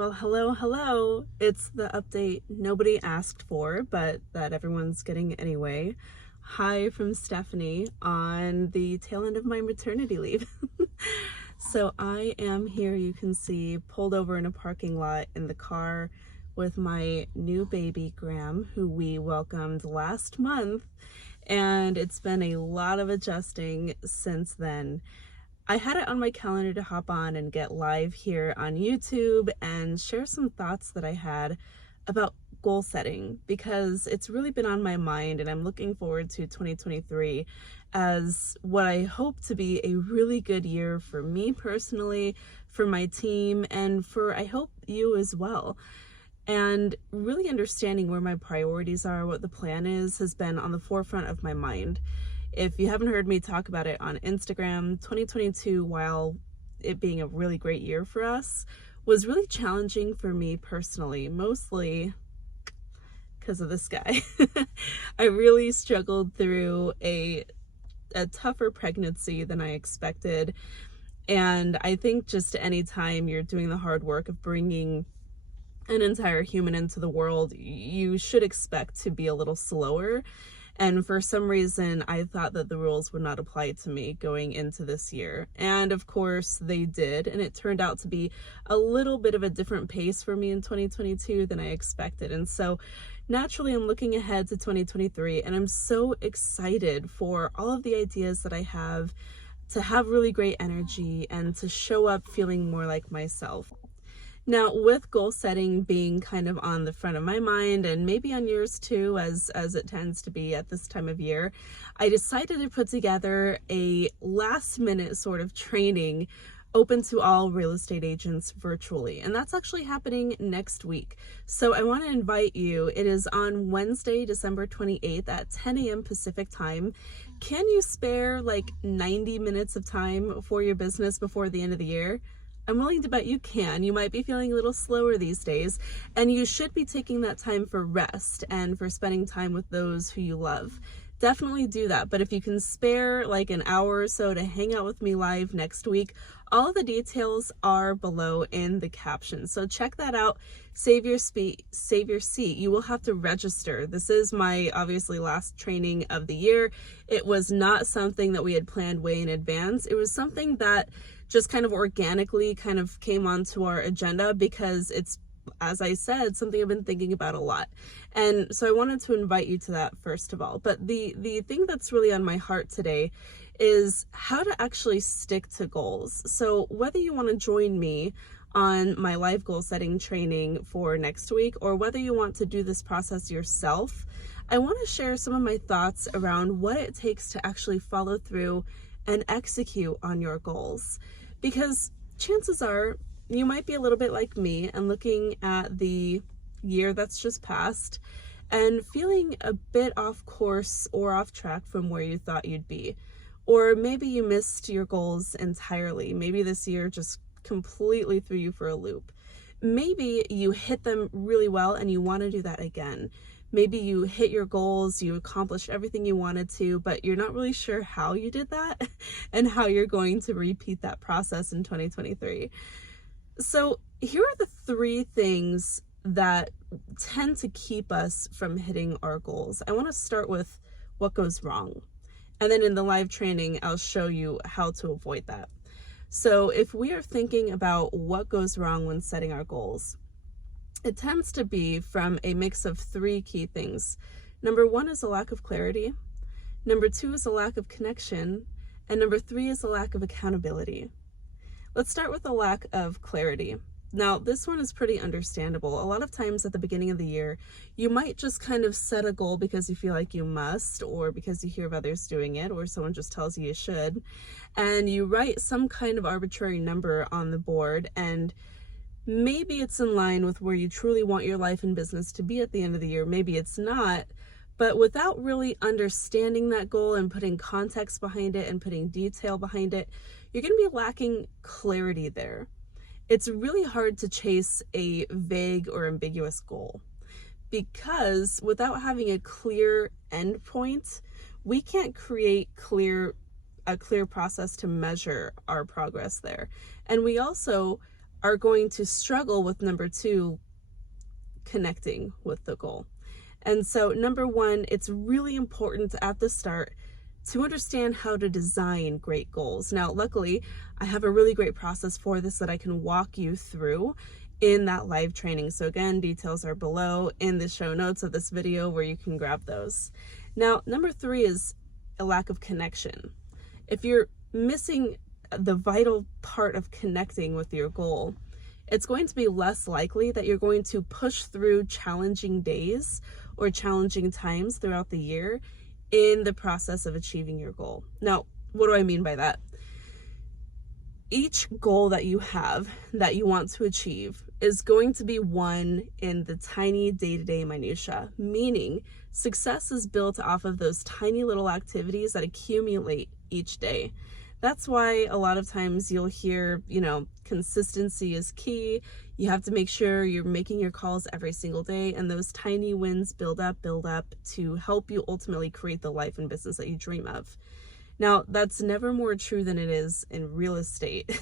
Well, hello, hello. It's the update nobody asked for, but that everyone's getting anyway. Hi from Stephanie on the tail end of my maternity leave. So I am here, you can see, pulled over in a parking lot in the car with my new baby, Graham, who we welcomed last month. And it's been a lot of adjusting since then. I had it on my calendar to hop on and get live here on YouTube and share some thoughts that I had about goal setting, because it's really been on my mind and I'm looking forward to 2023 as what I hope to be a really good year for me personally, for my team, and for, I hope, you as well. And really understanding where my priorities are, what the plan is, has been on the forefront of my mind. If you haven't heard me talk about it on Instagram, 2022, while it being a really great year for us, was really challenging for me personally, mostly because of this guy. I really struggled through a tougher pregnancy than I expected. And I think just any time you're doing the hard work of bringing an entire human into the world, you should expect to be a little slower. And for some reason, I thought that the rules would not apply to me going into this year. And of course they did. And it turned out to be a little bit of a different pace for me in 2022 than I expected. And so naturally, I'm looking ahead to 2023, and I'm so excited for all of the ideas that I have to have really great energy and to show up feeling more like myself. Now, with goal setting being kind of on the front of my mind, and maybe on yours too, as it tends to be at this time of year, I decided to put together a last minute sort of training open to all real estate agents virtually. And that's actually happening next week. So I want to invite you. It is on Wednesday, December 28th at 10 a.m. Pacific time. Can you spare like 90 minutes of time for your business before the end of the year? I'm willing to bet you can. You might be feeling a little slower these days, and you should be taking that time for rest and for spending time with those who you love. Definitely do that. But if you can spare like an hour or so to hang out with me live next week, all of the details are below in the caption. So check that out. Save your seat. You will have to register. This is my obviously last training of the year. It was not something that we had planned way in advance. It was something that just kind of organically kind of came onto our agenda because it's, as I said, something I've been thinking about a lot. And so I wanted to invite you to that first of all. But the thing that's really on my heart today is how to actually stick to goals. So whether you want to join me on my live goal setting training for next week, or whether you want to do this process yourself, I want to share some of my thoughts around what it takes to actually follow through and execute on your goals. Because chances are you might be a little bit like me and looking at the year that's just passed and feeling a bit off course or off track from where you thought you'd be. Or maybe you missed your goals entirely. Maybe this year just completely threw you for a loop. Maybe you hit them really well and you want to do that again. Maybe you hit your goals, you accomplished everything you wanted to, but you're not really sure how you did that and how you're going to repeat that process in 2023. So here are the three things that tend to keep us from hitting our goals. I want to start with what goes wrong. And then in the live training, I'll show you how to avoid that. So if we are thinking about what goes wrong when setting our goals, it tends to be from a mix of three key things. Number one is a lack of clarity. Number two is a lack of connection. And number three is a lack of accountability. Let's start with the lack of clarity. Now, this one is pretty understandable. A lot of times at the beginning of the year, you might just kind of set a goal because you feel like you must, or because you hear of others doing it, or someone just tells you you should. And you write some kind of arbitrary number on the board, and maybe it's in line with where you truly want your life and business to be at the end of the year. Maybe it's not. But without really understanding that goal and putting context behind it and putting detail behind it, you're going to be lacking clarity there. It's really hard to chase a vague or ambiguous goal because without having a clear endpoint, we can't create a clear process to measure our progress there. And we also are going to struggle with number 2, connecting with the goal. And so number 1, it's really important at the start to understand how to design great goals. Now, luckily, I have a really great process for this that I can walk you through in that live training. So again, details are below in the show notes of this video where you can grab those. Now, number 3 is a lack of connection. If you're missing the vital part of connecting with your goal, it's going to be less likely that you're going to push through challenging days or challenging times throughout the year in the process of achieving your goal. Now, what do I mean by that? Each goal that you have that you want to achieve is going to be won in the tiny day-to-day minutia, meaning success is built off of those tiny little activities that accumulate each day. That's why a lot of times you'll hear, consistency is key. You have to make sure you're making your calls every single day, and those tiny wins build up to help you ultimately create the life and business that you dream of. Now, that's never more true than it is in real estate.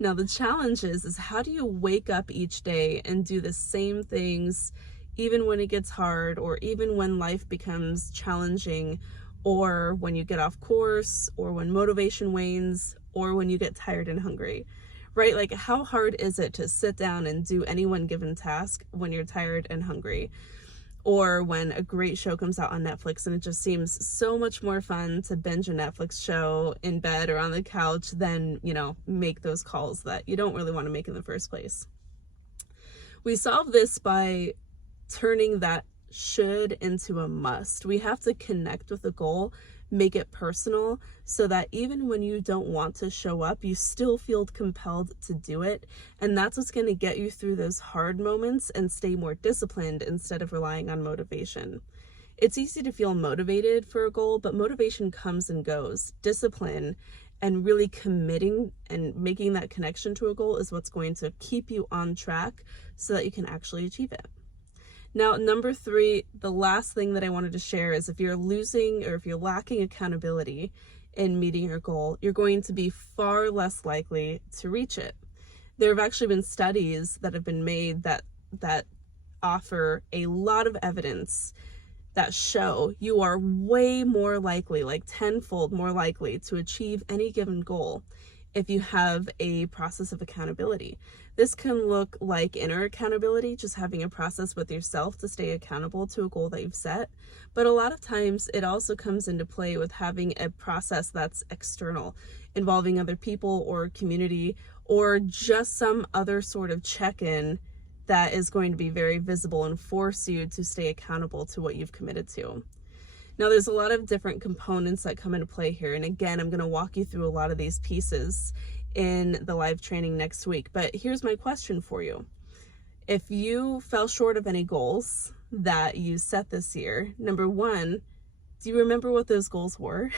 Now, the challenge is how do you wake up each day and do the same things even when it gets hard, or even when life becomes challenging, or when you get off course, or when motivation wanes, or when you get tired and hungry, right? Like, how hard is it to sit down and do any one given task when you're tired and hungry? Or when a great show comes out on Netflix and it just seems so much more fun to binge a Netflix show in bed or on the couch than, make those calls that you don't really want to make in the first place. We solve this by turning that should into a must. We have to connect with the goal, make it personal, so that even when you don't want to show up, you still feel compelled to do it. And that's what's going to get you through those hard moments and stay more disciplined instead of relying on motivation. It's easy to feel motivated for a goal, but motivation comes and goes. Discipline and really committing and making that connection to a goal is what's going to keep you on track so that you can actually achieve it. Now, number 3, the last thing that I wanted to share is if you're losing or if you're lacking accountability in meeting your goal, you're going to be far less likely to reach it. There have actually been studies that have been made that offer a lot of evidence that show you are way more likely, like tenfold more likely, to achieve any given goal if you have a process of accountability. This can look like inner accountability, just having a process with yourself to stay accountable to a goal that you've set. But a lot of times it also comes into play with having a process that's external, involving other people or community, or just some other sort of check-in that is going to be very visible and force you to stay accountable to what you've committed to. Now, there's a lot of different components that come into play here. And again, I'm going to walk you through a lot of these pieces in the live training next week. But here's my question for you. If you fell short of any goals that you set this year, number 1, do you remember what those goals were?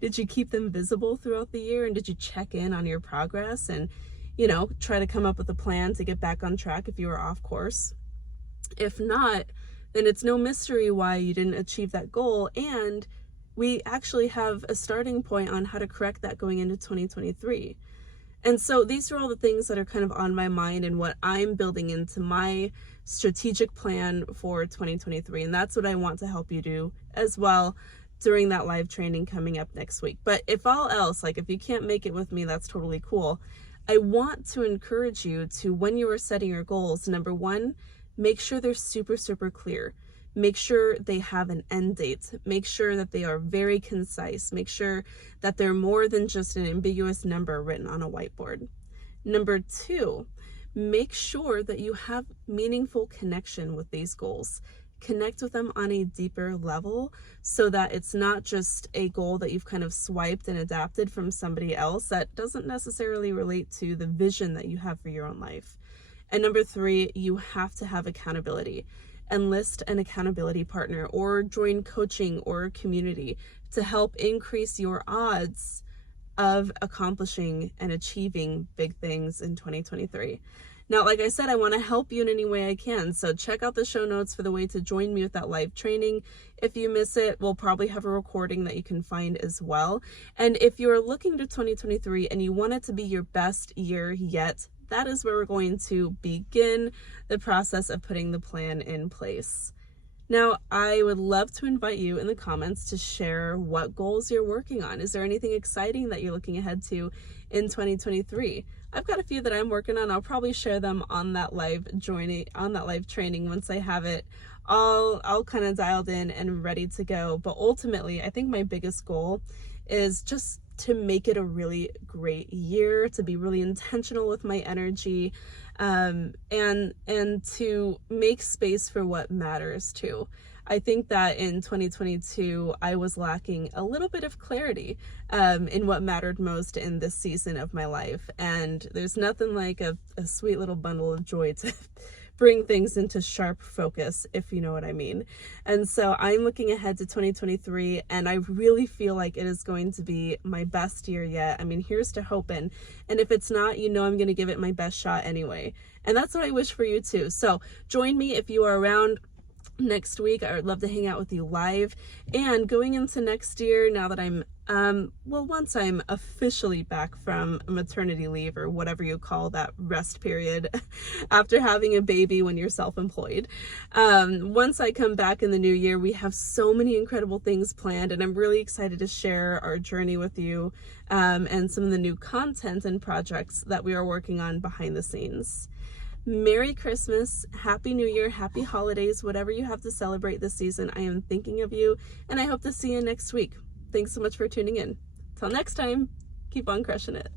Did you keep them visible throughout the year? And did you check in on your progress and, try to come up with a plan to get back on track if you were off course? If not, then it's no mystery why you didn't achieve that goal. And we actually have a starting point on how to correct that going into 2023. And so these are all the things that are kind of on my mind and what I'm building into my strategic plan for 2023. And that's what I want to help you do as well during that live training coming up next week. But if all else, like if you can't make it with me, that's totally cool. I want to encourage you to, when you are setting your goals, number 1, make sure they're super, super clear. Make sure they have an end date. Make sure that they are very concise. Make sure that they're more than just an ambiguous number written on a whiteboard. Number 2, make sure that you have meaningful connection with these goals. Connect with them on a deeper level so that it's not just a goal that you've kind of swiped and adapted from somebody else that doesn't necessarily relate to the vision that you have for your own life. And number 3, you have to have accountability. Enlist an accountability partner or join coaching or community to help increase your odds of accomplishing and achieving big things in 2023. Now, like I said, I want to help you in any way I can. So check out the show notes for the way to join me with that live training. If you miss it, we'll probably have a recording that you can find as well. And if you're looking to 2023 and you want it to be your best year yet, that is where we're going to begin the process of putting the plan in place. Now, I would love to invite you in the comments to share what goals you're working on. Is there anything exciting that you're looking ahead to in 2023? I've got a few that I'm working on. I'll probably share them on that live training once I have it all kind of dialed in and ready to go. But ultimately, I think my biggest goal is just to make it a really great year, to be really intentional with my energy, and to make space for what matters too. I think that in 2022, I was lacking a little bit of clarity in what mattered most in this season of my life. And there's nothing like a sweet little bundle of joy to bring things into sharp focus, if you know what I mean. And so I'm looking ahead to 2023, and I really feel like it is going to be my best year yet. I mean, here's to hoping. And if it's not, I'm going to give it my best shot anyway. And that's what I wish for you too. So join me if you are around next week. I would love to hang out with you live. And going into next year, now that I'm once I'm officially back from maternity leave, or whatever you call that rest period after having a baby when you're self-employed, once I come back in the new year, we have so many incredible things planned, and I'm really excited to share our journey with you, and some of the new content and projects that we are working on behind the scenes. Merry Christmas, Happy New Year, Happy Holidays, whatever you have to celebrate this season. I am thinking of you, and I hope to see you next week. Thanks so much for tuning in. Till next time, keep on crushing it.